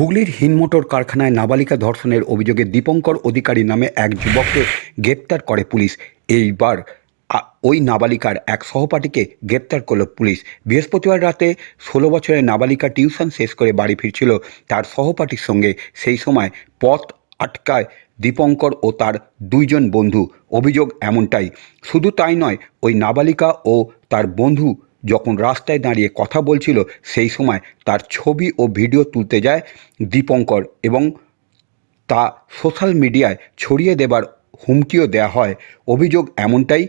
হুগলির হিনমোটর কারখানায় নাবালিকা ধর্ষণের অভিযোগে দীপঙ্কর অধিকারী নামে এক যুবককে গ্রেপ্তার করে পুলিশ। এইবার ওই নাবালিকার এক সহপাঠীকে গ্রেপ্তার করল পুলিশ। বৃহস্পতিবার রাতে 16 বছরের নাবালিকা টিউশন শেষ করে বাড়ি ফিরছিল তার সহপাঠীর সঙ্গে। সেই সময় পথ আটকায় দীপঙ্কর ও তার দুইজন বন্ধু। অভিযোগ এমনটাই। শুধু তাই নয়, ওই নাবালিকা ও তার বন্ধু যখন রাস্তায় দাঁড়িয়ে কথা বলছিল সেই সময় তার ছবি ও ভিডিও তুলতে যায় দীপঙ্কর এবং তা সোশ্যাল মিডিয়ায় ছড়িয়ে দেবার হুমকিও দেওয়া হয়। অভিযোগ এমনটাই।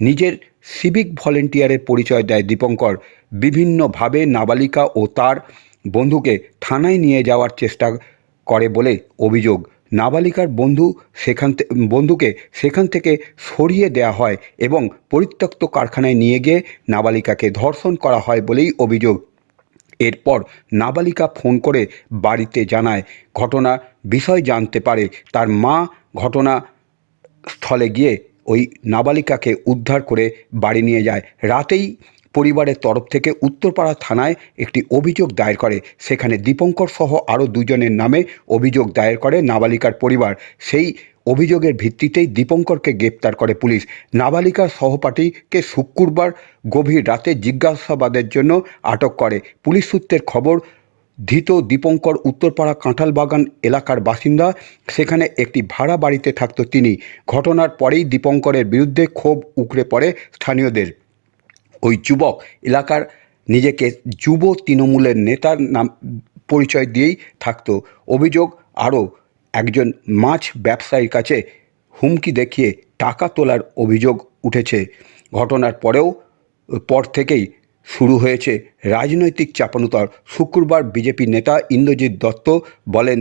নিজের সিভিক ভলেন্টিয়ারের পরিচয় দেয় দীপঙ্কর। বিভিন্নভাবে নাবালিকা ও তার বন্ধুকে থানায় নিয়ে যাওয়ার চেষ্টা করে বলে অভিযোগ। নাবালিকার বন্ধুকে সেখান থেকে সরিয়ে দেওয়া হয় এবং পরিত্যক্ত কারখানায় নিয়ে গিয়ে নাবালিকাকে ধর্ষণ করা হয় বলেই অভিযোগ। এরপর নাবালিকা ফোন করে বাড়িতে জানায় ঘটনা বিষয় জানতে পারে। তার মা ঘটনাস্থলে গিয়ে ওই নাবালিকাকে উদ্ধার করে বাড়ি নিয়ে যায়। রাতেই পরিবারের তরফ থেকে উত্তরপাড়া থানায় একটি অভিযোগ দায়ের করে। সেখানে দীপঙ্কর সহ আরও দুজনের নামে অভিযোগ দায়ের করে নাবালিকার পরিবার। সেই অভিযোগের ভিত্তিতেই দীপঙ্করকে গ্রেপ্তার করে পুলিশ। নাবালিকার সহপাঠীকে শুক্রবার গভীর রাতে জিজ্ঞাসাবাদের জন্য আটক করে। পুলিশ সূত্রের খবর, ধৃত দীপঙ্কর উত্তরপাড়া কাঁঠালবাগান এলাকার বাসিন্দা। সেখানে একটি ভাড়া বাড়িতে থাকত তিনি। ঘটনার পরেই দীপঙ্করের বিরুদ্ধে ক্ষোভ উগরে পড়ে স্থানীয়দের। ওই যুবক এলাকার নিজেকে যুব তৃণমূলের নেতার নাম পরিচয় দিয়েই থাকত। অভিযোগ, আরও একজন মাছ ব্যবসায়ীর কাছে হুমকি দেখিয়ে টাকা তোলার অভিযোগ উঠেছে। ঘটনার পর থেকেই শুরু হয়েছে রাজনৈতিক চাপানুতর। শুক্রবার বিজেপি নেতা ইন্দ্রজিৎ দত্ত বলেন,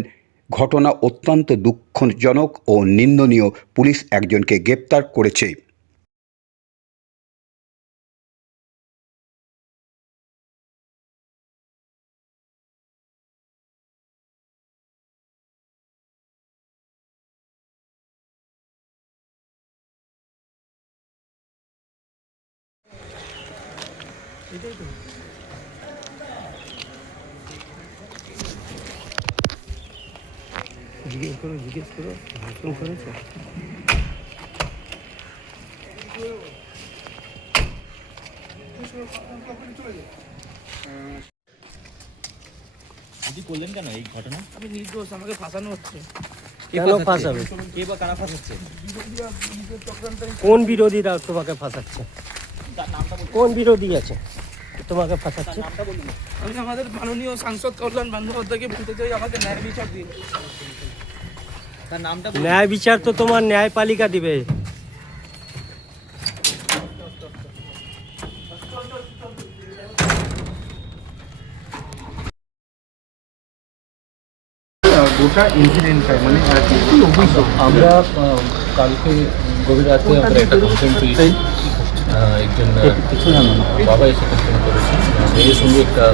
ঘটনা অত্যন্ত দুঃখজনক ও নিন্দনীয়। পুলিশ একজনকে গ্রেপ্তার করেছে। এটাই তো জিজ্ঞেস করো ভাষণ করেছে। করলেন কেন এই ঘটনা? আমি নির্দোষ, আমাকে ফাঁসানো হচ্ছে। কেন ফাঁসাবে? কে বা কারা ফাঁসাচ্ছে? কোন বিরোধীরা তোমাকে ফাঁসাচ্ছে? তার নামটা বলুন। কোন বিরোধী আছে তোমাকে ফাঁসাচ্ছে? তার নামটা বলুন। আমি আমাদের মাননীয় সাংসদ কল্যাণ বন্দ্যোপাধ্যায়কে বলতে চাই, আমাকে ন্যায় বিচার দিন। তার নামটা বলুন। ন্যায় বিচার তো তোমার ন্যায়পালিকা দিবে। গোটা ইনসিডেন্টটা মানে কি অভিযোগ? আমরা কালকে গভীর রাতে আমরা একটা কমপ্লেন পেয়েছি। একজন বাবা এসে কমপ্লেন করেছেন, মেয়ের সঙ্গে একটা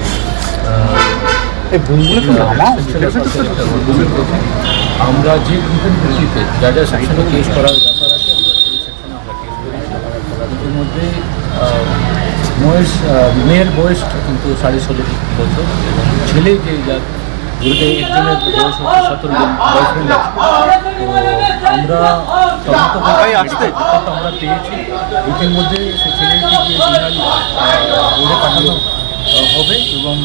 আমরা যে কমপ্লেন ভিত্তিতে যা যা সেকশনে কেস করার ব্যাপার আছে আমরা সেই সেকশনে আমরা কেস করেছি। এর মধ্যে মেয়ের বয়স কিন্তু 16.5 বছর এবং ছেলে যে যার বিরুদ্ধে একজনের বয়স হচ্ছে 17 বয়ফ্রেন্ড আছে। তো আমরা তদন্ত আমরা পেয়েছি, এটির মধ্যে সে ছেলেকে গিয়ে বোর্ডে পাঠানো হবে এবং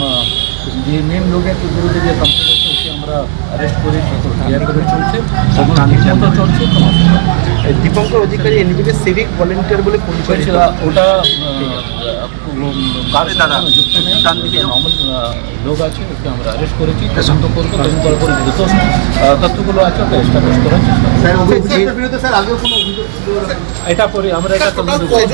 যে মেন লোকের বিরুদ্ধে যে কমপ্লেন আছে ওকে আমরা অ্যারেস্ট করেছি, ক্লিয়ার করে চলছে এবং ঠিকমতো চলছে। দীপঙ্কর অধিকারী নিজেকে সিভিক ভলেন্টিয়ার বলে পরিচয় ছিল। ওটা যুক্ত নেই, নর্মাল লোক আছে, ওকে আমরা অ্যারেস্ট করেছি, তদন্ত করবো। তদন্ত করার পরে যত তথ্যগুলো আছে ওটা এস্টাবলিশ করার চেষ্টা করবো। এটা পরে আমরা এটা তদন্ত করবো।